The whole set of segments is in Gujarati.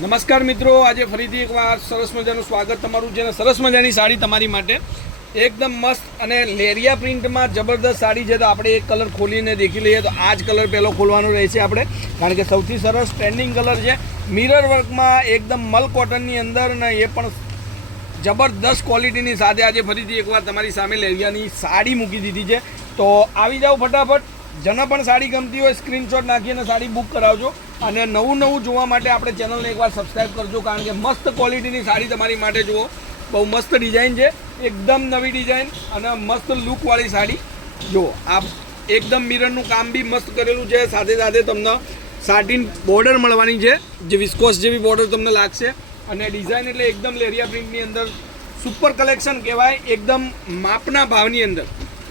નમસ્કાર મિત્રો, આજે ફરીથી એકવાર સરસ મજાનું સ્વાગત તમારું છે. સરસ મજાની સાડી તમારી માટે એકદમ મસ્ત અને લેરિયા પ્રિન્ટમાં જબરદસ્ત સાડી છે. તો આપણે એક કલર ખોલીને દેખી લઈએ. તો આ જ કલર પહેલો ખોલવાનો રહેશે આપણે, કારણ કે સૌથી સરસ ટ્રેન્ડિંગ કલર છે. મિરર વર્કમાં એકદમ મલ કોટનની અંદર ને એ પણ જબરદસ્ત ક્વોલિટીની સાથે આજે ફરીથી એકવાર તમારી સામે લેરિયાની સાડી મૂકી દીધી છે. તો આવી જાઓ ફટાફટ. જેને પણ સાડી ગમતી હોય સ્ક્રીનશોટ નાખીને સાડી બુક કરાવજો. અને નવું જોવા માટે આપણે ચેનલને એકવાર સબસ્ક્રાઈબ કરજો, કારણ કે મસ્ત ક્વોલિટીની સાડી તમારી માટે જુઓ. બહુ મસ્ત ડિઝાઇન છે, એકદમ નવી ડિઝાઇન અને મસ્ત લુકવાળી સાડી જુઓ. આ એકદમ મિરરનું કામ બી મસ્ત કરેલું છે. સાથે સાથે તમને સાટીન બોર્ડર મળવાની છે, જે વિસ્કોસ જેવી બોર્ડર તમને લાગશે. અને ડિઝાઇન એટલે એકદમ લેરિયા પ્રિન્ટની અંદર સુપર કલેક્શન કહેવાય. એકદમ માપના ભાવની અંદર,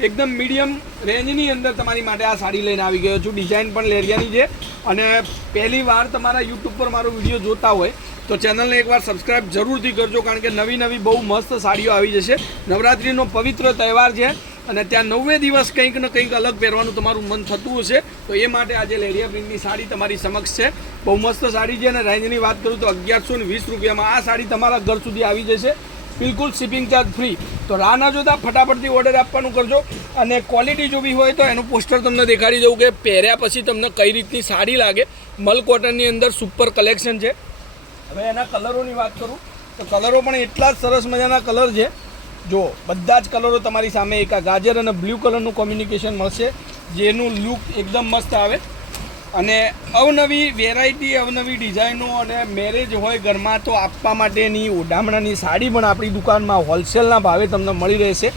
એકદમ મીડિયમ રેન્જની અંદર તમારી માટે આ સાડી લઈને આવી ગયો છું. ડિઝાઇન પણ લેરિયાની છે. અને પહેલી વાર તમારા યુટ્યુબ પર મારો વિડીયો જોતા હોય તો ચેનલને એકવાર સબસ્ક્રાઈબ જરૂરથી કરજો, કારણ કે નવી બહુ મસ્ત સાડીઓ આવી જશે. નવરાત્રિનો પવિત્ર તહેવાર છે અને ત્યાં 9 દિવસ કંઈક ને કંઈક અલગ પહેરવાનું તમારું મન થતું હશે. તો એ માટે આજે લેરિયા પ્રિન્ટની સાડી તમારી સમક્ષ છે. બહુ મસ્ત સાડી છે. અને રેન્જની વાત કરું તો 1120 રૂપિયામાં આ સાડી તમારા ઘર સુધી આવી જશે, બિલકુલ શિપિંગ ચાર્જ ફ્રી. તો રાહ ના જોતા ફટાફટથી ઓર્ડર આપવાનું કરજો. અને ક્વોલિટી જોવી હોય તો એનું પોસ્ટર તમને દેખાડી દઉં કે પહેર્યા પછી તમને કઈ રીતની સાડી લાગે. મલ કોટનની અંદર સુપર કલેક્શન છે. હવે એના કલરોની વાત કરું તો કલરો પણ એટલા જ સરસ મજાના કલર છે. જો બધા જ કલરો તમારી સામે એક આ ગાજર અને બ્લુ કલરનું કોમ્યુનિકેશન મળશે, જેનું લુક એકદમ મસ્ત આવે. અને અવનવી વેરાયટી, અવનવી ડિઝાઇનો અને મેરેજ હોય ઘરમાં તો આપવા માટેની ઓઢામણાની સાડી પણ આપણી દુકાનમાં હોલસેલના ભાવે તમને મળી રહેશે.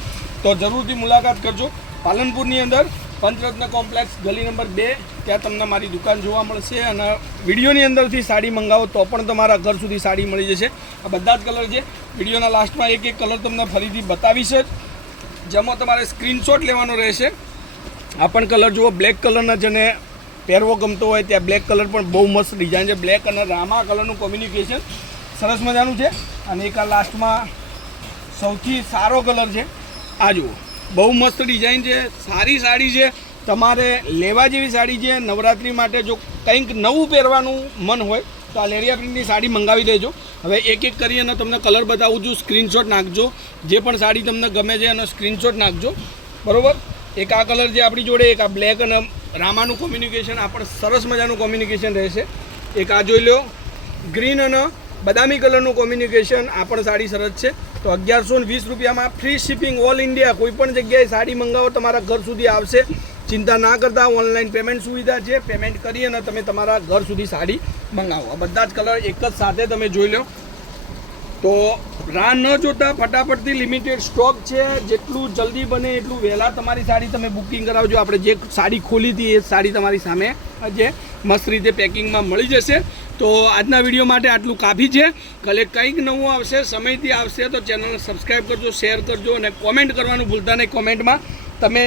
તો જરૂરથી મુલાકાત કરજો. પાલનપુરની અંદર પંચરત્ન કોમ્પ્લેક્સ ગલી નંબર 2 ત્યાં તમને મારી દુકાન જોવા મળશે. અને વિડીયોની અંદરથી સાડી મંગાવો તો પણ તમારા ઘર સુધી સાડી મળી જશે. આ બધા જ કલર છે. વિડીયોના લાસ્ટમાં એક કલર તમને ફરીથી બતાવીશ જ, જેમાં તમારે સ્ક્રીનશોટ લેવાનો રહેશે. આ પણ કલર જુઓ, બ્લેક કલરના, જેને પહેરવો ગમતો હોય ત્યાં બ્લેક કલર પણ બહુ મસ્ત ડિઝાઇન છે. બ્લેક અને રામા કલરનું કોમ્યુનિકેશન સરસ મજાનું છે. અને એક આ લાસ્ટમાં સૌથી સારો કલર છે. આ જુઓ, બહુ મસ્ત ડિઝાઇન છે, સારી સાડી છે, તમારે લેવા જેવી સાડી છે. નવરાત્રિ માટે જો કંઈક નવું પહેરવાનું મન હોય તો આ લેરિયા પ્રિન્ટની સાડી મંગાવી લેજો. હવે એક કરી અને તમને કલર બતાવું છું. સ્ક્રીનશોટ નાખજો, જે પણ સાડી તમને ગમે છે એનો સ્ક્રીનશોટ નાખજો, બરાબર. એક આ કલર છે આપણી જોડે, એક આ બ્લેક અને રામાનું કોમ્યુનિકેશન, આ પણ સરસ મજાનું કોમ્યુનિકેશન રહેશે. એક આ જોઈ લો, ગ્રીન અને બદામી કલરનું કોમ્યુનિકેશન, આ પણ સાડી સરસ છે. તો 1120 રૂપિયામાં ફ્રી શિપિંગ ઓલ ઇન્ડિયા. કોઈ પણ જગ્યાએ સાડી મંગાવો તમારા ઘર સુધી આવશે. ચિંતા ના કરતા, ઓનલાઈન પેમેન્ટ સુવિધા છે. પેમેન્ટ કરી અને તમે તમારા ઘર સુધી સાડી મંગાવો. આ બધા જ કલર એક જ સાથે તમે જોઈ લો. તો રાહ ન જોતા ફટાફટથી લિમિટેડ સ્ટોક છે. જેટલું જલ્દી બને એટલું વહેલા તમારી સાડી તમે બુકિંગ કરાવજો. આપણે જે સાડી ખોલી હતી એ સાડી તમારી સામે જે મસ્ત રીતે પેકિંગમાં મળી જશે. તો આજના વિડીયો માટે આટલું કાફી છે. કાલે કંઈક નવું આવશે, સમયથી આવશે તો ચેનલને સબસ્ક્રાઈબ કરજો, શેર કરજો અને કોમેન્ટ કરવાનું ભૂલતા નહીં. કોમેન્ટમાં તમે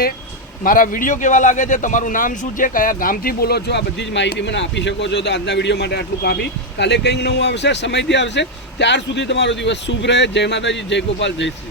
મારા વિડીયો કેવા લાગે છે, તમારું નામ શું છે, કયા ગામથી બોલો છો, આ બધી જ માહિતી મને આપી શકો છો. તો આજના વિડીયો માટે આટલું કાફી. કાલે કંઈક નવું આવશે, સમયથી આવશે. ત્યાર સુધી તમારો દિવસ શુભ રહે. જય માતાજી, જય ગોપાલ, જય શ્રી.